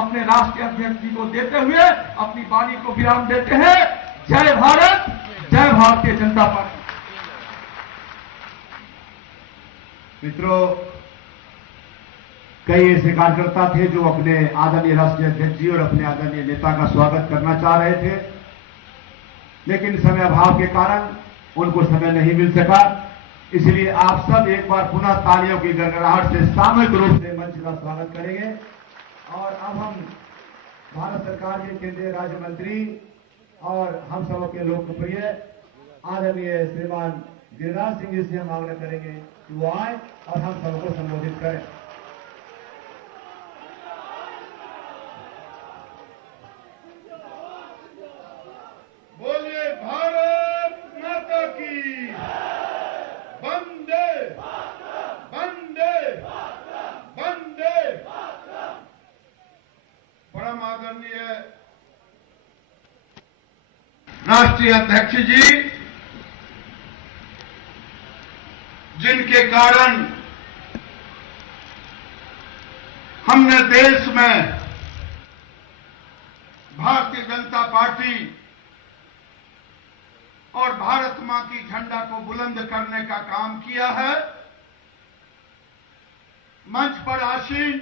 अपने राष्ट्रीय अध्यक्ष जी को देते हुए अपनी वाणी को विराम देते हैं। जय भारत, जय भारतीय जनता पार्टी। मित्रों, कई ऐसे कार्यकर्ता थे जो अपने आदरणीय राष्ट्रीय अध्यक्ष जी और अपने आदरणीय नेता का स्वागत करना चाह रहे थे, लेकिन समय अभाव के कारण उनको समय नहीं मिल सका। इसलिए आप सब एक बार पुनः तालियों की गड़गड़ाहट से सामूहिक रूप से मंच का स्वागत करेंगे। और अब हम भारत सरकार के केंद्रीय राज्य मंत्री और हम सबों के लोकप्रिय आदरणीय श्रीमान गिरिराज सिंह जी से हम आग्रह करेंगे कि वो आए और हम सबको संबोधित करें। बोलिए भारत माता की, वंदे वंदे वंदे। परम आदरणीय राष्ट्रीय अध्यक्ष जी, जिनके कारण हमने देश में भारतीय जनता पार्टी और भारत मां की झंडा को बुलंद करने का काम किया है, मंच पर आसीन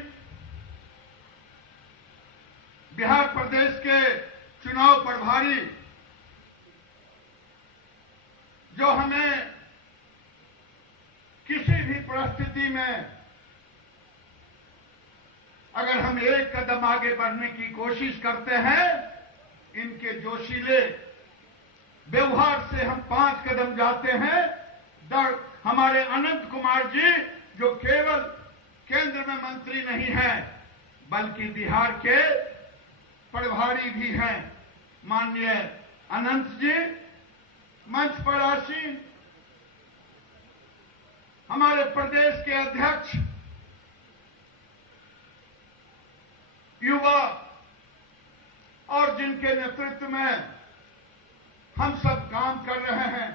बिहार प्रदेश के चुनाव प्रभारी जो हमें किसी भी परिस्थिति में अगर हम एक कदम आगे बढ़ने की कोशिश करते हैं, इनके जोशीले व्यवहार से हम 5 कदम जाते हैं। हमारे अनंत कुमार जी जो केवल केंद्र में मंत्री नहीं हैं बल्कि बिहार के प्रभारी भी हैं, माननीय अनंत जी मंच पर आसीन, हमारे प्रदेश के अध्यक्ष युवा और जिनके नेतृत्व में हम सब काम कर रहे हैं,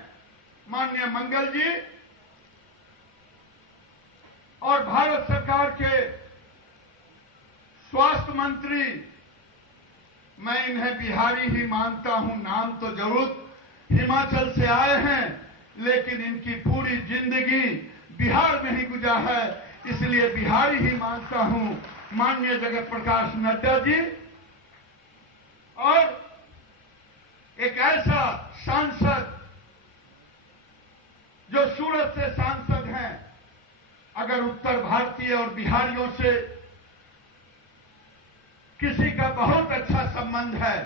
माननीय मंगल जी, और भारत सरकार के स्वास्थ्य मंत्री, मैं इन्हें बिहारी ही मानता हूं, नाम तो जरूर हिमाचल से आए हैं लेकिन इनकी पूरी जिंदगी बिहार में ही गुजरा है, इसलिए बिहारी ही मानता हूं, माननीय जगत प्रकाश नड्डा जी। और एक ऐसा सांसद जो सूरत से सांसद हैं, अगर उत्तर भारतीय और बिहारियों से किसी का बहुत अच्छा संबंध है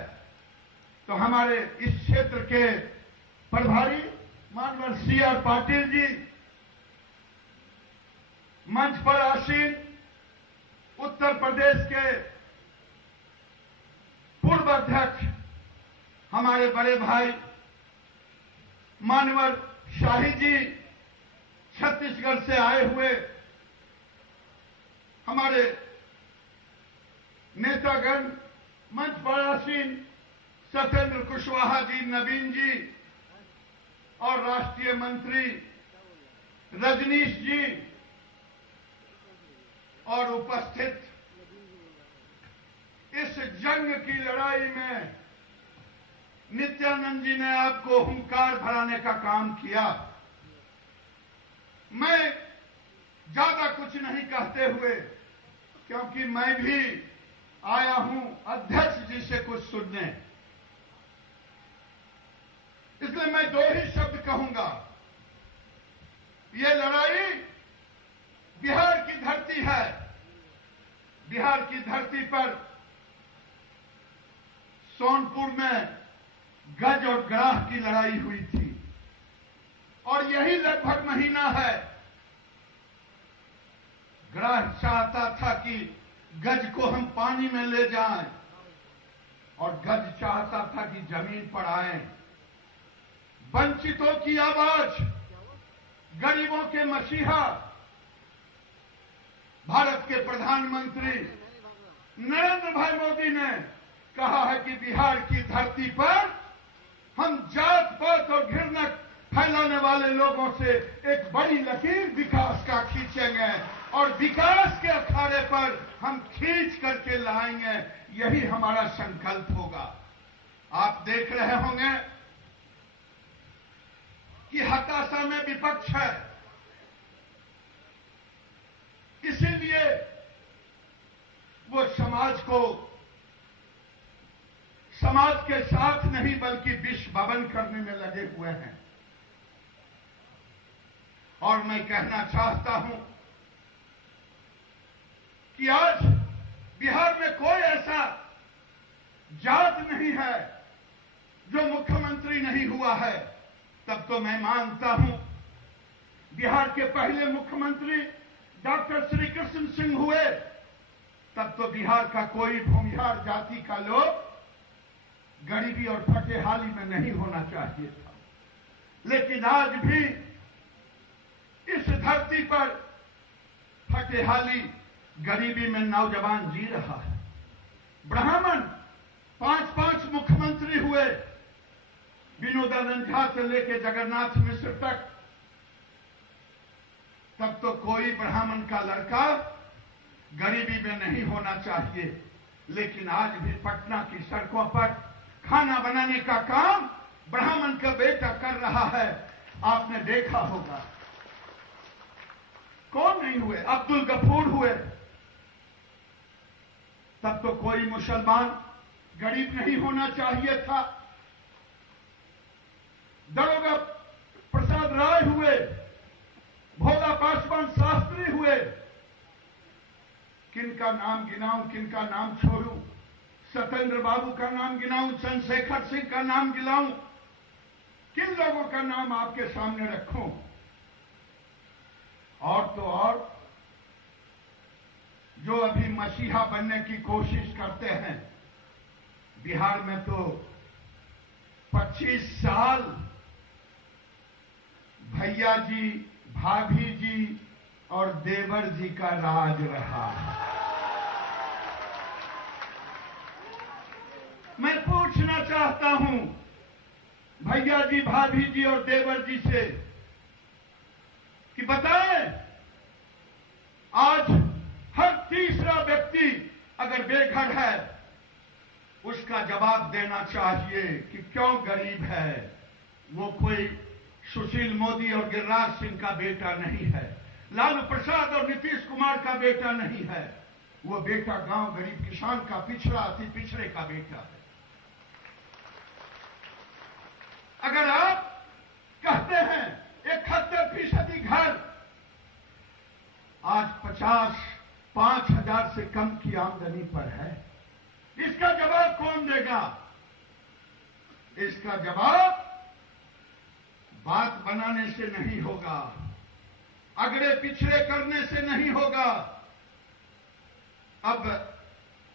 तो हमारे इस क्षेत्र के प्रभारी माननीय CR पाटिल जी, मंच पर आसीन उत्तर प्रदेश के पूर्व अध्यक्ष हमारे बड़े भाई मानवर शाही जी, छत्तीसगढ़ से आए हुए हमारे नेतागण, मंच पर आसीन सत्येंद्र कुशवाहा जी, नवीन जी और राष्ट्रीय मंत्री रजनीश जी, और उपस्थित इस जंग की लड़ाई में नित्यानंद जी ने आपको हुंकार भराने का काम किया। मैं ज्यादा कुछ नहीं कहते हुए, क्योंकि मैं भी आया हूं अध्यक्ष जी से कुछ सुनने, इसलिए मैं 2 ही शब्द कहूंगा। ये लड़ाई बिहार की धरती है। बिहार की धरती पर सोनपुर में गज और ग्राह की लड़ाई हुई थी और यही लगभग महीना है। ग्राह चाहता था कि गज को हम पानी में ले जाएं और गज चाहता था कि जमीन पर आए। वंचितों की आवाज, गरीबों के मसीहा भारत के प्रधानमंत्री नरेंद्र भाई मोदी ने कहा है कि बिहार की धरती पर हम जात पात और घृणा फैलाने वाले लोगों से एक बड़ी लकीर विकास का खींचेंगे और विकास के अखाड़े पर हम खींच करके लाएंगे। यही हमारा संकल्प होगा। आप देख रहे होंगे कि हताशा में विपक्ष है, इसीलिए वो समाज के साथ नहीं बल्कि विष भवन करने में लगे हुए हैं। और मैं कहना चाहता हूं कि आज बिहार में कोई ऐसा जात नहीं है जो मुख्यमंत्री नहीं हुआ है। तब तो मैं मानता हूं बिहार के पहले मुख्यमंत्री डॉक्टर श्री कृष्ण सिंह हुए, तब तो बिहार का कोई भूमिहार जाति का लोग गरीबी और फटेहाली में नहीं होना चाहिए था। लेकिन आज भी इस धरती पर फटेहाली गरीबी में नौजवान जी रहा है। ब्राह्मण 5-5 मुख्यमंत्री हुए, विनोदानंद झा से लेकर जगन्नाथ मिश्र तक। तब तो कोई ब्राह्मण का लड़का गरीबी में नहीं होना चाहिए। लेकिन आज भी पटना की सड़कों पर खाना बनाने का काम ब्राह्मण का बेटा कर रहा है। आपने देखा होगा, कौन नहीं हुए? अब्दुल गफूर हुए। तब तो कोई मुसलमान गरीब नहीं होना चाहिए था। दरोगा प्रसाद राय हुए, भोला पासवान शास्त्री हुए। किनका नाम गिनाऊं, किनका नाम छोड़ूं? सत्येंद्र बाबू का नाम गिनाऊं, चंद्रशेखर सिंह का नाम गिनाऊं, किन लोगों का नाम आपके सामने रखूं? और तो और जो अभी मसीहा बनने की कोशिश करते हैं, बिहार में तो 25 साल भैया जी, भाभी जी और देवर जी का राज रहा है। मैं पूछना चाहता हूं भैया जी, भाभी जी और देवर जी से कि बताएं, आज हर तीसरा व्यक्ति अगर बेघर है, उसका जवाब देना चाहिए कि क्यों गरीब है। वो कोई सुशील मोदी और गिरिराज सिंह का बेटा नहीं है, लालू प्रसाद और नीतीश कुमार का बेटा नहीं है। वो बेटा गांव गरीब किसान का, पिछड़ा अति पिछड़े का बेटा है। अगर आप कहते हैं 71% घर आज 5,000 से कम की आमदनी पर है, इसका जवाब कौन देगा? इसका जवाब बात बनाने से नहीं होगा, अगड़े पिछड़े करने से नहीं होगा। अब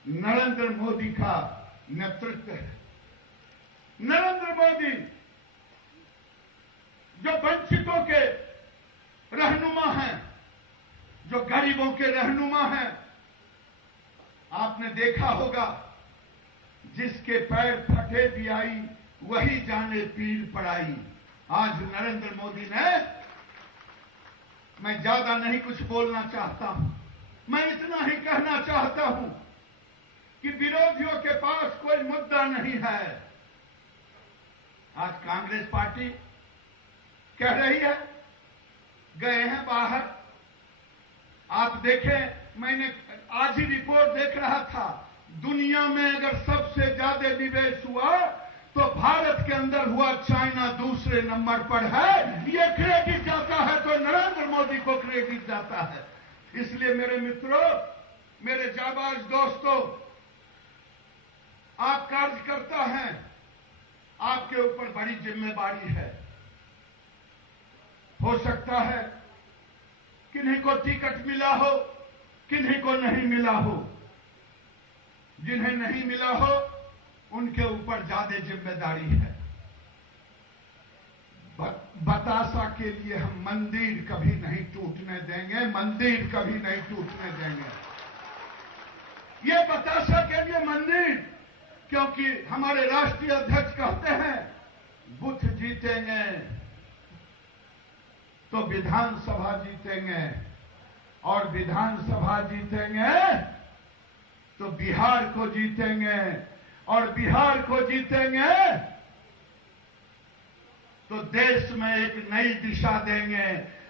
नरेंद्र मोदी का नेतृत्व है। नरेंद्र मोदी जो वंचितों के रहनुमा हैं, जो गरीबों के रहनुमा हैं। आपने देखा होगा, जिसके पैर फटे दियाई वही जाने पीर पड़ाई। आज नरेंद्र मोदी ने, मैं ज्यादा नहीं कुछ बोलना चाहता हूं, मैं इतना ही कहना चाहता हूं कि विरोधियों के पास कोई मुद्दा नहीं है। आज कांग्रेस पार्टी कह रही है, गए हैं बाहर। आप देखें, मैंने आज ही रिपोर्ट देख रहा था, दुनिया में अगर सबसे ज्यादा निवेश हुआ तो भारत के अंदर हुआ, चाइना दूसरे नंबर पर है। ये क्रेडिट जाता है तो नरेंद्र मोदी को क्रेडिट जाता है। इसलिए मेरे मित्रों, मेरे जाबाज दोस्तों, आप कार्यकर्ता हैं, आपके ऊपर बड़ी जिम्मेदारी है। हो सकता है किन्हीं को टिकट मिला हो, किन्हीं को नहीं मिला हो। जिन्हें नहीं मिला हो उनके ऊपर ज्यादा जिम्मेदारी है। बतासा के लिए हम मंदिर कभी नहीं टूटने देंगे, मंदिर कभी नहीं टूटने देंगे। ये बतासा के लिए मंदिर, क्योंकि हमारे राष्ट्रीय अध्यक्ष कहते हैं, बुद्ध जीतेंगे तो विधानसभा जीतेंगे, और विधानसभा जीतेंगे तो बिहार को जीतेंगे, और बिहार को जीतेंगे तो देश में एक नई दिशा देंगे।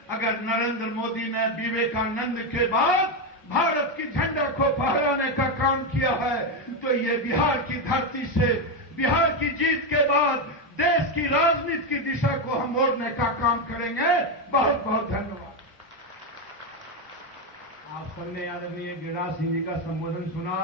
अगर नरेंद्र मोदी ने विवेकानंद के बाद भारत की झंडा को फहराने का काम किया है, तो ये बिहार की धरती से बिहार की जीत के बाद देश की राजनीति की दिशा को हम मोड़ने का काम करेंगे। बहुत बहुत धन्यवाद। आप सबने आदरणीय गिरिराज सिंह जी का संबोधन सुना।